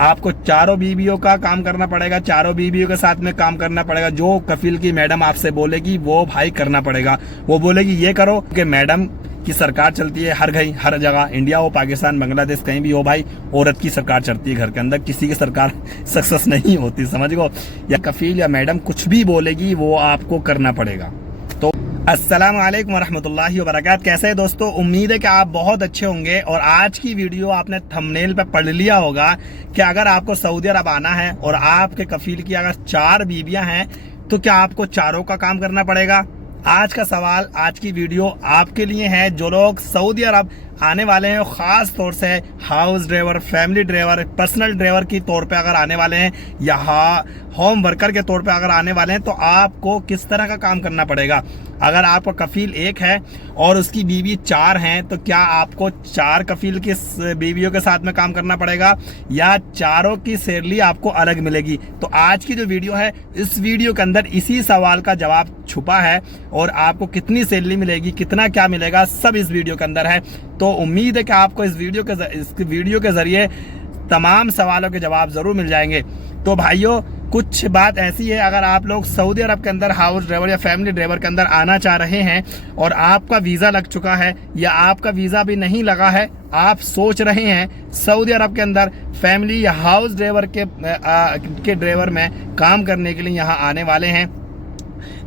आपको चारों बीवियों का काम करना पड़ेगा, चारों बीवियों के साथ में काम करना पड़ेगा। जो कफील की मैडम आपसे बोलेगी वो भाई करना पड़ेगा। वो बोलेगी ये करो कि मैडम की सरकार चलती है हर कहीं हर जगह, इंडिया हो, पाकिस्तान, बांग्लादेश, कहीं भी हो भाई, औरत की सरकार चलती है घर के अंदर। किसी की सरकार सक्सेस नहीं होती, समझ गो। या कफील या मैडम कुछ भी बोलेगी वो आपको करना पड़ेगा। तो अस्सलाम वालेकुम वरहमतुल्लाहि वबरकात। कैसे है दोस्तों? उम्मीद है कि आप बहुत अच्छे होंगे। और आज की वीडियो आपने थंबनेल पे पढ़ लिया होगा कि अगर आपको सऊदी अरब आना है और आपके कफील की अगर 4 बीवियां हैं तो क्या आपको चारों का काम करना पड़ेगा? आज का सवाल, आज की वीडियो आपके लिए है जो लोग सऊदी अरब आने वाले हैं, खास तौर से house driver, family driver, personal driver के तौर पे अगर आने वाले हैं या होम वर्कर के तौर पे अगर आने वाले हैं तो आपको किस तरह का काम करना पड़ेगा। अगर आपका कफील एक है और उसकी बीवी 4 हैं तो क्या आपको 4 कफील की बीवियों के साथ में काम करना पड़ेगा या चारों की सैलरी आपको अलग मिलेगी? तो आज की जो वीडियो है, इस वीडियो के अंदर इसी सवाल का जवाब छुपा है और आपको कितनी सैलरी मिलेगी, कितना क्या मिलेगा, सब इस वीडियो के अंदर है। तो उम्मीद है कि आपको इस वीडियो के जरिए तमाम सवालों के जवाब जरूर मिल जाएंगे। तो भाइयों, कुछ बात ऐसी है, अगर आप लोग सऊदी अरब के अंदर हाउस ड्राइवर या फैमिली ड्राइवर के अंदर आना चाह रहे हैं और आपका वीज़ा लग चुका है या आपका वीज़ा भी नहीं लगा है, आप सोच रहे हैं सऊदी अरब के अंदर फैमिली या हाउस ड्राइवर के ड्राइवर में काम करने के लिए यहाँ आने वाले हैं,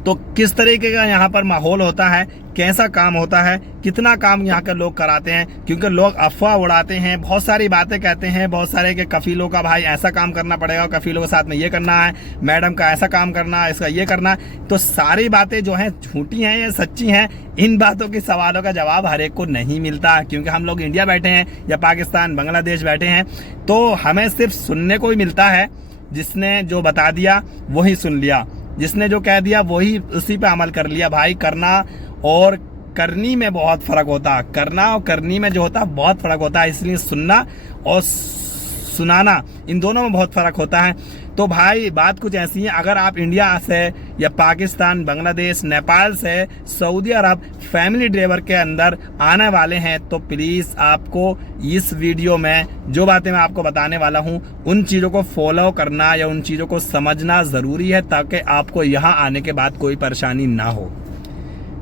तो किस तरीके का यहाँ पर माहौल होता है, कैसा काम होता है, कितना काम यहाँ के लोग कराते हैं। क्योंकि लोग अफवाह उड़ाते हैं, बहुत सारी बातें कहते हैं, बहुत सारे के कफीलों का भाई ऐसा काम करना पड़ेगा, कफीलों के साथ में ये करना है, मैडम का ऐसा काम करना है, इसका ये करना है। तो सारी बातें जो हैं झूठी हैं या सच्ची हैं, इन बातों के सवालों का जवाब हर एक को नहीं मिलता। क्योंकि हम लोग इंडिया बैठे हैं या पाकिस्तान, बांग्लादेश बैठे हैं, तो हमें सिर्फ सुनने को ही मिलता है। जिसने जो बता दिया वही सुन लिया, जिसने जो कह दिया वही उसी पे अमल कर लिया। भाई करना और करनी में बहुत फर्क होता है, करना और करनी में जो होता है बहुत फर्क होता है। इसलिए सुनना और सुनाना, इन दोनों में बहुत फर्क होता है। तो भाई बात कुछ ऐसी है, अगर आप इंडिया से या पाकिस्तान, बांग्लादेश, नेपाल से सऊदी अरब फैमिली ड्राइवर के अंदर आने वाले हैं तो प्लीज़ आपको इस वीडियो में जो बातें मैं आपको बताने वाला हूं, उन चीज़ों को फॉलो करना या उन चीज़ों को समझना ज़रूरी है, ताकि आपको यहाँ आने के बाद कोई परेशानी ना हो।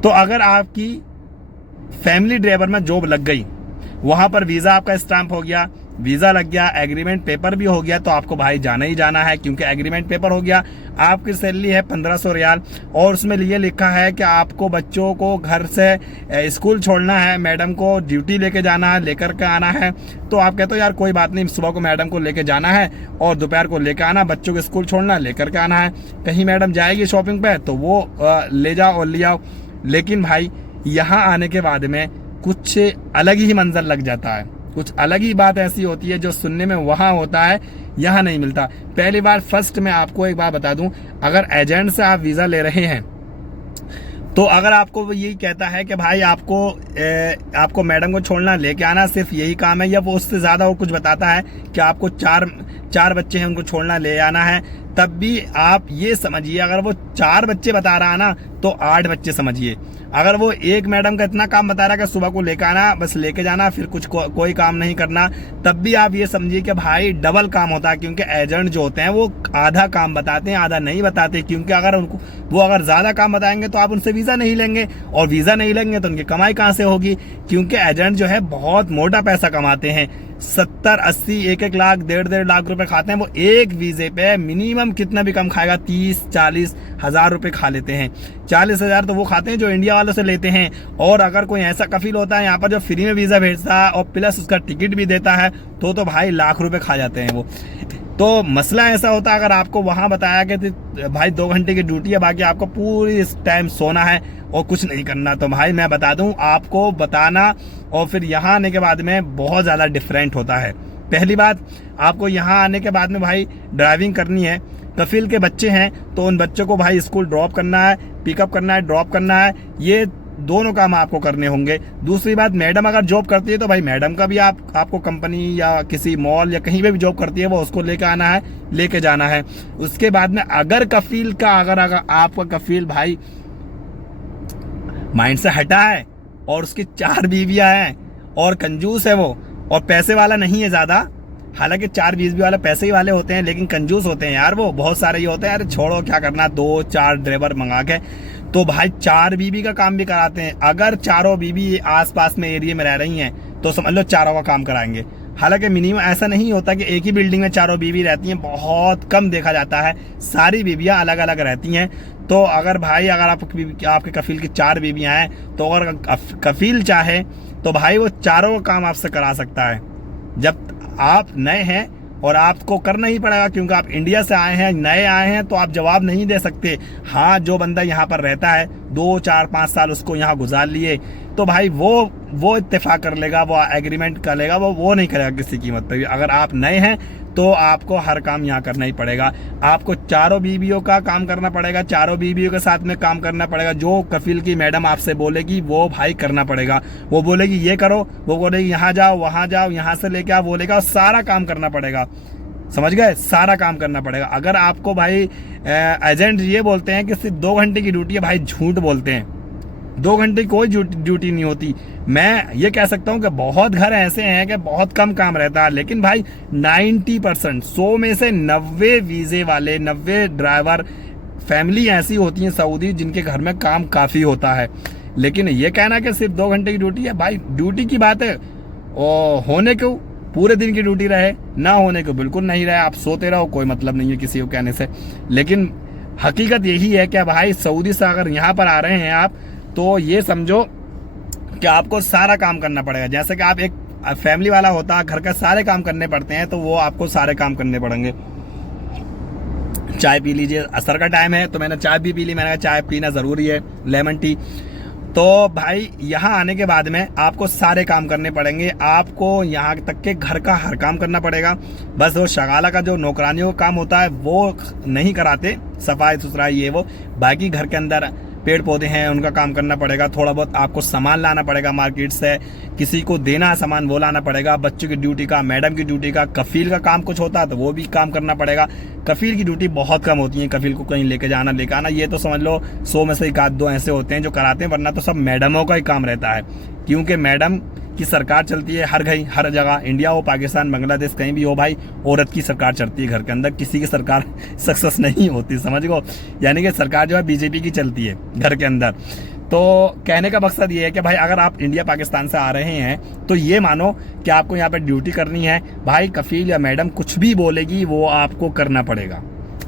तो अगर आपकी फैमिली ड्राइवर में जॉब लग गई, वहाँ पर वीज़ा आपका स्टैंप हो गया, वीज़ा लग गया, एग्रीमेंट पेपर भी हो गया, तो आपको भाई जाना ही जाना है। क्योंकि एग्रीमेंट पेपर हो गया, आपकी सैलरी है 1500 रियाल और उसमें ये लिखा है कि आपको बच्चों को घर से स्कूल छोड़ना है, मैडम को ड्यूटी लेके जाना है, लेकर के आना है। तो आप कहते हो यार कोई बात नहीं, सुबह को मैडम को लेके जाना है और दोपहर को लेके आना, बच्चों को स्कूल छोड़ना, लेकर के आना है। कहीं मैडम जाएगी शॉपिंग पे तो वो ले जाओ और ले आओ। लेकिन भाई यहाँ आने के बाद में कुछ अलग ही मंजर लग जाता है, कुछ अलग ही बात ऐसी होती है जो सुनने में वहाँ होता है, यहाँ नहीं मिलता। पहली बार फर्स्ट मैं आपको एक बात बता दूं, अगर एजेंट से आप वीज़ा ले रहे हैं तो अगर आपको वो यही कहता है कि भाई आपको मैडम को छोड़ना, लेके आना, सिर्फ यही काम है, या वो उससे ज़्यादा और कुछ बताता है कि आपको चार बच्चे हैं उनको छोड़ना, ले आना है, तब भी आप ये समझिए, अगर वो 4 बच्चे बता रहा है ना तो 8 बच्चे समझिए। अगर वो एक मैडम का इतना काम बता रहा है कि सुबह को लेकर आना, बस लेके जाना, फिर कोई काम नहीं करना, तब भी आप ये समझिए कि भाई डबल काम होता है। क्योंकि एजेंट जो होते हैं वो आधा काम बताते हैं, आधा नहीं बताते। क्योंकि अगर अगर ज़्यादा काम बताएंगे तो आप उनसे वीज़ा नहीं लेंगे, और वीज़ा नहीं लेंगे तो उनकी कमाई कहाँ से होगी? क्योंकि एजेंट जो है बहुत मोटा पैसा कमाते हैं, 70, 80, 1 लाख, 1.5 लाख रुपए खाते हैं वो एक वीज़े पे। मिनिमम कितना भी कम खाएगा, 30, 40 हज़ार रुपए खा लेते हैं। 40 हज़ार तो वो खाते हैं जो इंडिया वालों से लेते हैं। और अगर कोई ऐसा कफील होता है यहाँ पर जो फ्री में वीज़ा भेजता है और प्लस उसका टिकट भी देता है तो भाई लाख रुपए खा जाते हैं वो। तो मसला ऐसा होता है, अगर आपको वहाँ बताया कि भाई 2 घंटे की ड्यूटी है, बाकी आपको पूरी इस टाइम सोना है और कुछ नहीं करना, तो भाई मैं बता दूं, आपको बताना और फिर यहाँ आने के बाद में बहुत ज़्यादा डिफरेंट होता है। पहली बात, आपको यहाँ आने के बाद में भाई ड्राइविंग करनी है। कफील के बच्चे हैं तो उन बच्चों को भाई स्कूल ड्रॉप करना है, पिकअप करना है, ड्रॉप करना है, ये दोनों काम आपको करने होंगे। दूसरी बात, मैडम अगर जॉब करती है तो भाई मैडम का भी आपको कंपनी या किसी मॉल या कहीं पे भी जॉब करती है वो उसको लेके आना है, लेके जाना है। उसके बाद में अगर आपका कफील भाई माइंड से हटा है और उसकी 4 बीवियां हैं और कंजूस है वो और पैसे वाला नहीं है ज़्यादा, हालांकि 4 बीबी वाले पैसे ही वाले होते हैं, लेकिन कंजूस होते हैं यार, वो बहुत सारे ये होते हैं, अरे छोड़ो क्या करना, 2-4 ड्राइवर मंगा के तो भाई 4 बीबी का काम भी कराते हैं। अगर चारों बीबी आसपास में एरिया में रह रही हैं तो समझ लो चारों का काम कराएंगे। हालांकि मिनिमम ऐसा नहीं होता कि एक ही बिल्डिंग में चारों बीबी रहती हैं, बहुत कम देखा जाता है, सारी बीबियां अलग अलग रहती हैं। तो अगर भाई अगर आपके कफील की 4 बीबियां हैं तो अगर कफील चाहे तो भाई वो चारों का काम आपसे करा सकता है। जब आप नए हैं और आपको करना ही पड़ेगा, क्योंकि आप इंडिया से आए हैं, नए आए हैं, तो आप जवाब नहीं दे सकते। हाँ, जो बंदा यहाँ पर रहता है 2-4-5 साल उसको यहाँ गुजार लिए तो भाई वो इत्तेफाक कर लेगा, वो एग्रीमेंट कर लेगा, वो नहीं करेगा किसी कीमत पर भी। अगर आप नए हैं तो आपको हर काम यहाँ करना ही पड़ेगा। आपको चारों बीबियों का काम करना पड़ेगा, चारों बीबियों के साथ में काम करना पड़ेगा। जो कफील की मैडम आपसे बोलेगी वो भाई करना पड़ेगा। वो बोलेगी ये करो, वो बोलेगी यहाँ जाओ, वहाँ जाओ, यहाँ से लेके आओ, वो लेके आओ, सारा काम करना पड़ेगा। समझ गए, सारा काम करना पड़ेगा। अगर आपको भाई एजेंट ये बोलते हैं कि सिर्फ 2 घंटे की ड्यूटी है, भाई झूठ बोलते हैं। 2 घंटे की कोई ड्यूटी नहीं होती। मैं ये कह सकता हूँ कि बहुत घर ऐसे हैं कि बहुत कम काम रहता है, लेकिन भाई 90%, 100 में से 90 वीजे वाले, 90 ड्राइवर फैमिली ऐसी होती है सऊदी जिनके घर में काम काफी होता है। लेकिन ये कहना कि सिर्फ 2 घंटे की ड्यूटी है, भाई ड्यूटी की बात है, और होने को पूरे दिन की ड्यूटी रहे, ना होने को बिल्कुल नहीं रहे, आप सोते रहो, कोई मतलब नहीं है किसी को कहने से। लेकिन हकीकत यही है कि भाई सऊदी से अगर यहाँ पर आ रहे हैं आप, तो ये समझो कि आपको सारा काम करना पड़ेगा। जैसे कि आप एक फैमिली वाला होता है, घर का सारे काम करने पड़ते हैं, तो वो आपको सारे काम करने पड़ेंगे। चाय पी लीजिए, असर का टाइम है तो मैंने चाय भी पी ली, मैंने कहा चाय पीना जरूरी है, लेमन टी। तो भाई यहाँ आने के बाद में आपको सारे काम करने पड़ेंगे। आपको यहाँ तक के घर का हर काम करना पड़ेगा। बस वो शगाला का जो नौकरानियों का काम होता है वो नहीं कराते, सफाई सुथराई ये वो, बाकी घर के अंदर पेड़ पौधे हैं उनका काम करना पड़ेगा। थोड़ा बहुत आपको सामान लाना पड़ेगा मार्केट से, किसी को देना सामान वो लाना पड़ेगा। बच्चों की ड्यूटी का, मैडम की ड्यूटी का, कफील का काम कुछ होता है तो वो भी काम करना पड़ेगा। कफील की ड्यूटी बहुत कम होती है, कफील को कहीं लेके जाना लेके आना, ये तो समझ लो 100 में से 1-2 ऐसे होते हैं जो कराते हैं, वरना तो सब मैडमों का ही काम रहता है। क्योंकि मैडम की सरकार चलती है हर जगह, इंडिया हो, पाकिस्तान, बांग्लादेश, कहीं भी हो भाई, औरत की सरकार चलती है घर के अंदर। किसी की सरकार सक्सेस नहीं होती, समझ गो। यानी कि सरकार जो है बीजेपी की चलती है घर के अंदर। तो कहने का मकसद ये है कि भाई अगर आप इंडिया पाकिस्तान से आ रहे हैं तो ये मानो कि आपको यहाँ पे ड्यूटी करनी है। भाई कफील या मैडम कुछ भी बोलेगी वो आपको करना पड़ेगा।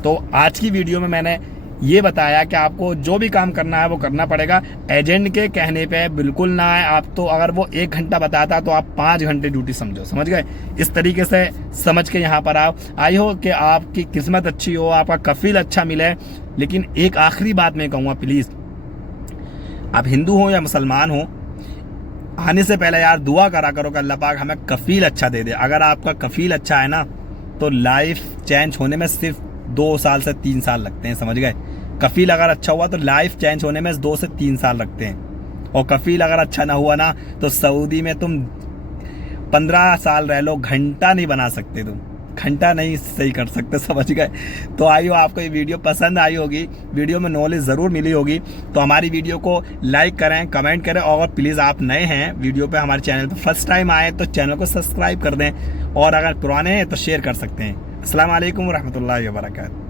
तो आज की वीडियो में मैंने ये बताया कि आपको जो भी काम करना है वो करना पड़ेगा। एजेंट के कहने पे बिल्कुल ना आए आप। तो अगर वो 1 घंटा बताता तो आप 5 घंटे ड्यूटी समझो, समझ गए। इस तरीके से समझ के यहाँ पर आओ। आई हो कि आपकी किस्मत अच्छी हो, आपका कफील अच्छा मिले। लेकिन एक आखिरी बात मैं कहूँगा, प्लीज़ आप हिंदू हो या मुसलमान हो, आने से पहले यार दुआ करा करो कि अल्लाह पाक हमें कफील अच्छा दे दे। अगर आपका कफील अच्छा है ना तो लाइफ चेंज होने में सिर्फ 2 साल से 3 साल लगते हैं, समझ गए। कफील अगर अच्छा हुआ तो लाइफ चेंज होने में 2 से 3 साल लगते हैं। और कफील अगर अच्छा ना हुआ ना तो सऊदी में तुम 15 साल रह लो, घंटा नहीं बना सकते, तुम घंटा नहीं सही कर सकते, समझ गए। तो आइयो, आपको ये वीडियो पसंद आई होगी, वीडियो में नॉलेज ज़रूर मिली होगी। तो हमारी वीडियो को लाइक करें, कमेंट करें, और प्लीज़ आप नए हैं वीडियो पे, हमारे चैनल पे फर्स्ट टाइम आए तो चैनल को सब्सक्राइब कर दें, और अगर पुराने हैं तो शेयर कर सकते हैं। अस्सलाम वालेकुम रहमतुल्लाहि व बरकातहू।